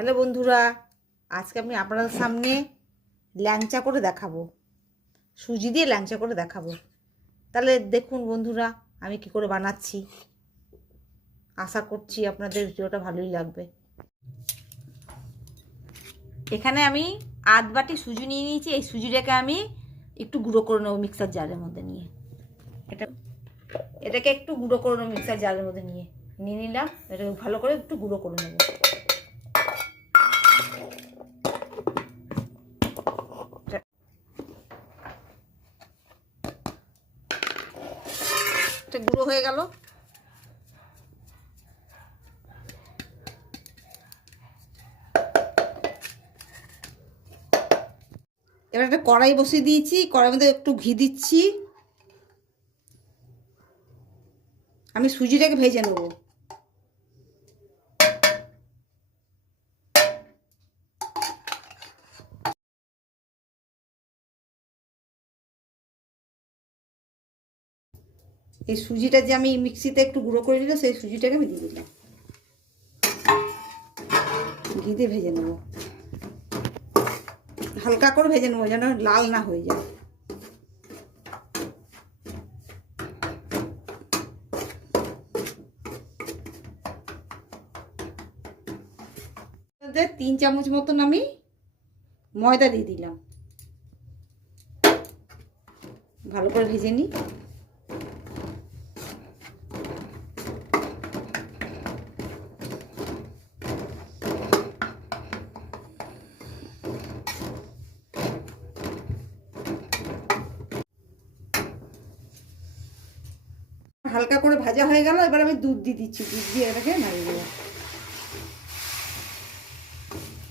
Hello বন্ধুরা, আজকে আমি আপনাদের সামনে ল্যাংচা করে দেখাবো। সুজি দিয়ে ল্যাংচা করে দেখাবো। তাহলে দেখুন বন্ধুরা, আমি কি করে বানাচ্ছি। আশা করছি আপনাদের ভিডিওটা ভালোই লাগবে। এখানে আমি আধ বাটি সুজি নিয়ে নিয়েছি। এই সুজিটাকে আমি একটু গুঁড়ো করে নেবো মিক্সার জারের মধ্যে নিয়ে। এটাকে একটু গুঁড়ো করে নেবো মিক্সার জারের মধ্যে নিয়ে নিলাম। এটাকে ভালো করে একটু গুঁড়ো করে নেবো। এটা গুঁড়ো হয়ে গেল। এবার একটা কড়াই বসিয়ে দিয়েছি, কড়াইয়ের মধ্যে একটু ঘি দিচ্ছি। আমি সুজিটাকে ভেজে নেব। এই সুজিটা যে আমি মিক্সিতে একটু গুঁড়ো করে দিলাম, সেই সুজিটাকে আমি দিয়ে দিলাম। ঘি দিয়ে ভেজে নেব, হালকা করে ভেজে নেবো যেন লাল না হয়ে যায়। তিন চামচ মতন আমি ময়দা দিয়ে দিলাম। ভালো করে ভেজে নিই। হালকা করে ভাজা হয়ে গেল। এবার আমি দুধ দিয়ে দিচ্ছি। দুধ দিয়ে এটাকে নাড়িয়ে দেবো।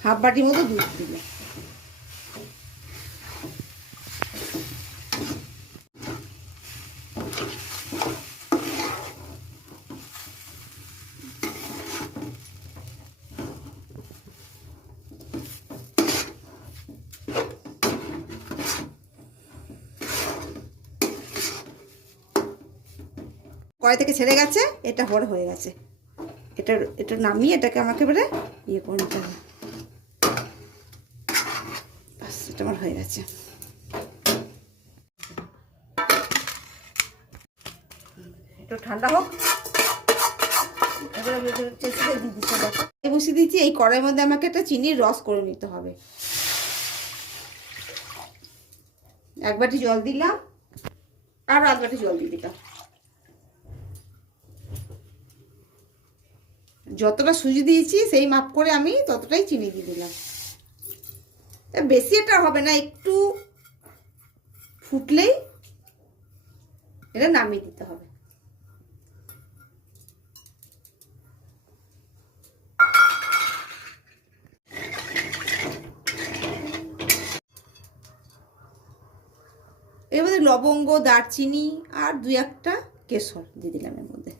হাফ বাটির মতো দুধ দিলাম। কড়াই থেকে ছেড়ে গেছে, এটা হয়ে গেছে। এটা নামিয়ে এটাকে আমাকে এবারে ইয়ে করে নিতে হবে। বাস, এটা আমার হয়ে গেছে। একটু ঠান্ডা হোক। এবারে বসিয়ে দিয়েছি। এই কড়াইয়ের মধ্যে আমাকে একটা চিনির রস করে নিতে হবে। এক বাটি জল দিলাম, আর আধ বাটি জল দিয়ে দিলাম। যতটা সুজি দিয়েছি সেই মাপ করে আমি ততটাই চিনি দিয়ে দিলাম। বেশি এটা হবে না, একটু ফুটলেই এটা নামিয়ে দিতে হবে। এর মধ্যে লবঙ্গ, দারচিনি আর দুই একটা কেশর দিয়ে দিলাম এর মধ্যে।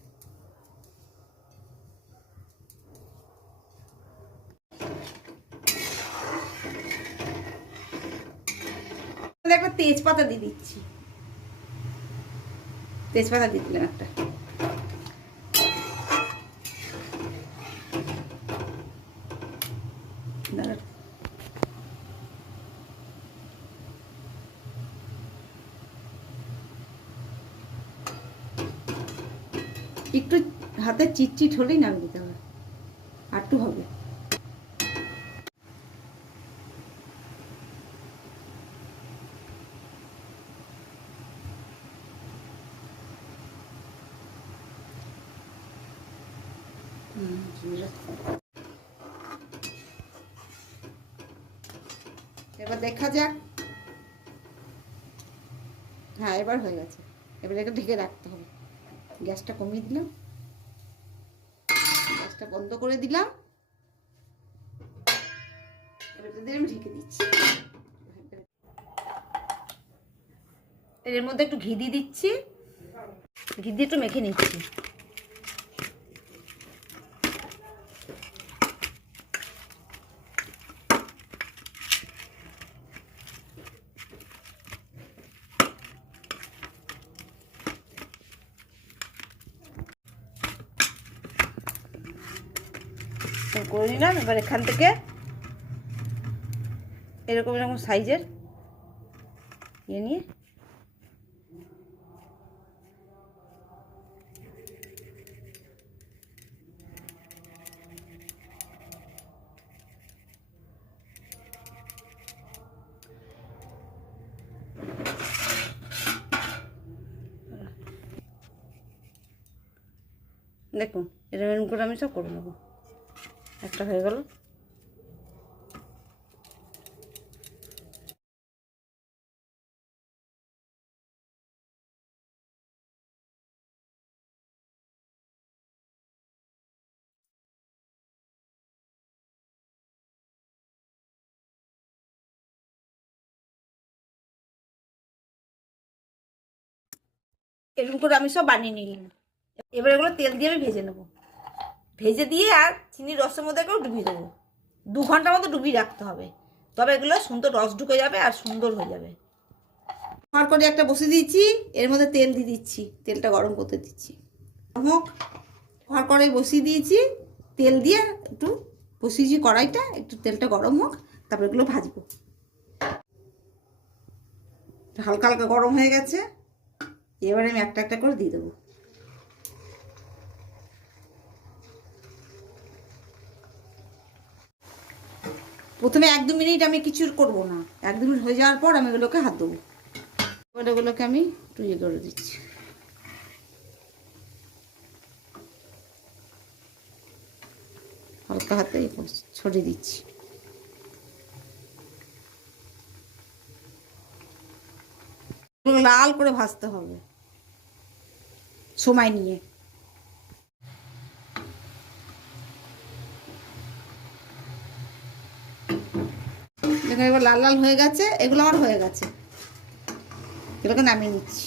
একটা তেজপাতা দিয়ে দিচ্ছি। তেজপাতা দিয়ে দিলাম একটা। একটু হাতে চিটচিট হলেই নামিয়ে দিতে হবে। আর একটু হবে। এবার দেখা যাক। হ্যাঁ, এবার হয়ে গেছে। এবার এটা ঢেকে রাখতে হবে। গ্যাসটা কমিয়ে দিলাম, গ্যাসটা বন্ধ করে দিলাম। এবার আমি ঢেকে দিচ্ছি। এর মধ্যে একটু ঘি দিয়ে দিচ্ছি। ঘি দিয়ে একটু মেখে নিচ্ছি। করে নিলাম। এবার এখান থেকে এরকম এরকম সাইজের নিয়ে দেখুন এরকম করে আমি সব করে নেবো। একটা হয়ে গেল। এরকম করে আমি সব বানিয়ে নিলাম। এবার এগুলো তেল দিয়ে আমি ভেজে নেবো। ভেজে দিয়ে আর চিনির রসের মধ্যে একটু ডুবিয়ে দেবো। 2 ঘন্টার মতো ডুবিয়ে রাখতে হবে, তবে এগুলো সুন্দর রস ঢুকে যাবে আর সুন্দর হয়ে যাবে। আর করে একটা বসিয়ে দিয়েছি, এর মধ্যে তেল দিয়ে দিচ্ছি, তেলটা গরম করতে দিচ্ছি। হোক ঘর কড়াই বসিয়ে দিয়েছি, তেল দিয়ে একটু বসিয়েছি কড়াইটা, একটু তেলটা গরম হোক, তারপর এগুলো ভাজবো। হালকা হালকা গরম হয়ে গেছে, এবারে আমি একটা একটা করে দিয়ে দেবো। প্রথমে 1-2 মিনিট আমি কিছু করবো না, 1-2 মিনিট হয়ে যাওয়ার পর আমি এগুলোকে হাত দেবো। এবার এগুলোকে আমি একটু ইয়ে করে দিচ্ছি। হালকা হাতে ছড়িয়ে দিচ্ছি। লাল করে ভাজতে হবে সময় নিয়ে। দেখুন এবার লাল লাল হয়ে গেছে, এগুলো আমার হয়ে গেছে, এগুলোকে নামিয়ে নিচ্ছি।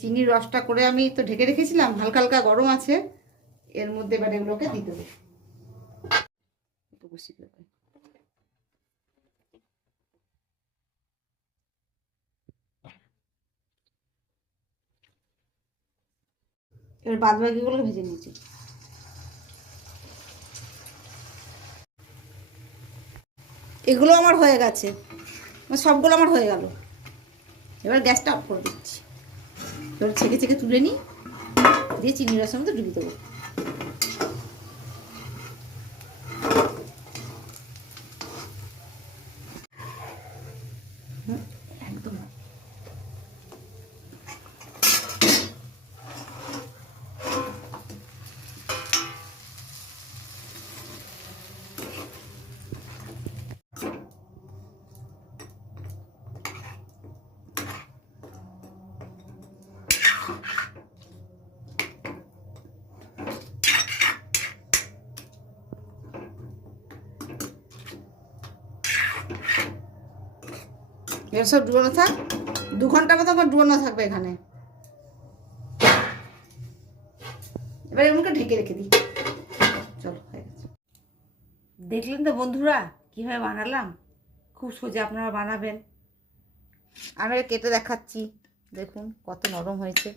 চিনির রসটা করে আমি তো ঢেকে রেখেছিলাম, হালকা হালকা গরম আছে, এর মধ্যে এবার এগুলোকে দিয়ে দেবো। এবার বাদ বাকিগুলো ভেজে নিচ্ছি। এগুলো আমার হয়ে গেছে, সবগুলো আমার হয়ে গেল। এবার গ্যাসটা অফ করে দিচ্ছি। এবার ছেঁকে ছেঁকে তুলে নিই, দিয়ে চিনির রসের মধ্যে ডুবিয়ে দেবো। একদম এর সব ডুবানো থাক, 2 ঘন্টা মতো ডুবানো থাকবে এখানে। এবার এগুলোকে ঢেকে রেখে দিই। চলো হয়ে গেছে। দেখলেন তো বন্ধুরা কীভাবে বানালাম, খুব সোজা, আপনারা বানাবেন। আমি কেটে দেখাচ্ছি, দেখুন কত নরম হয়েছে,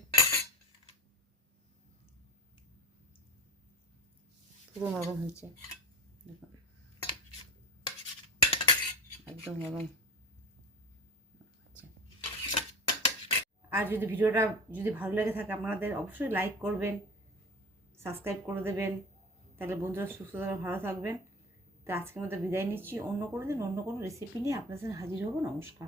পুরো নরম হয়েছে, একদম নরম। আর যদি ভিডিওটা ভালো লেগে থাকে আপনাদের, অবশ্যই লাইক করবেন, সাবস্ক্রাইব করে দেবেন, তাহলে বন্ধুরা সুস্থ থাকবেন, ভালো থাকবেন। তো আজকের মতো বিদায় নিচ্ছি। অন্য কোনো দিন অন্য কোনো রেসিপি নিয়ে আপনাদের সাথে হাজির হব। নমস্কার।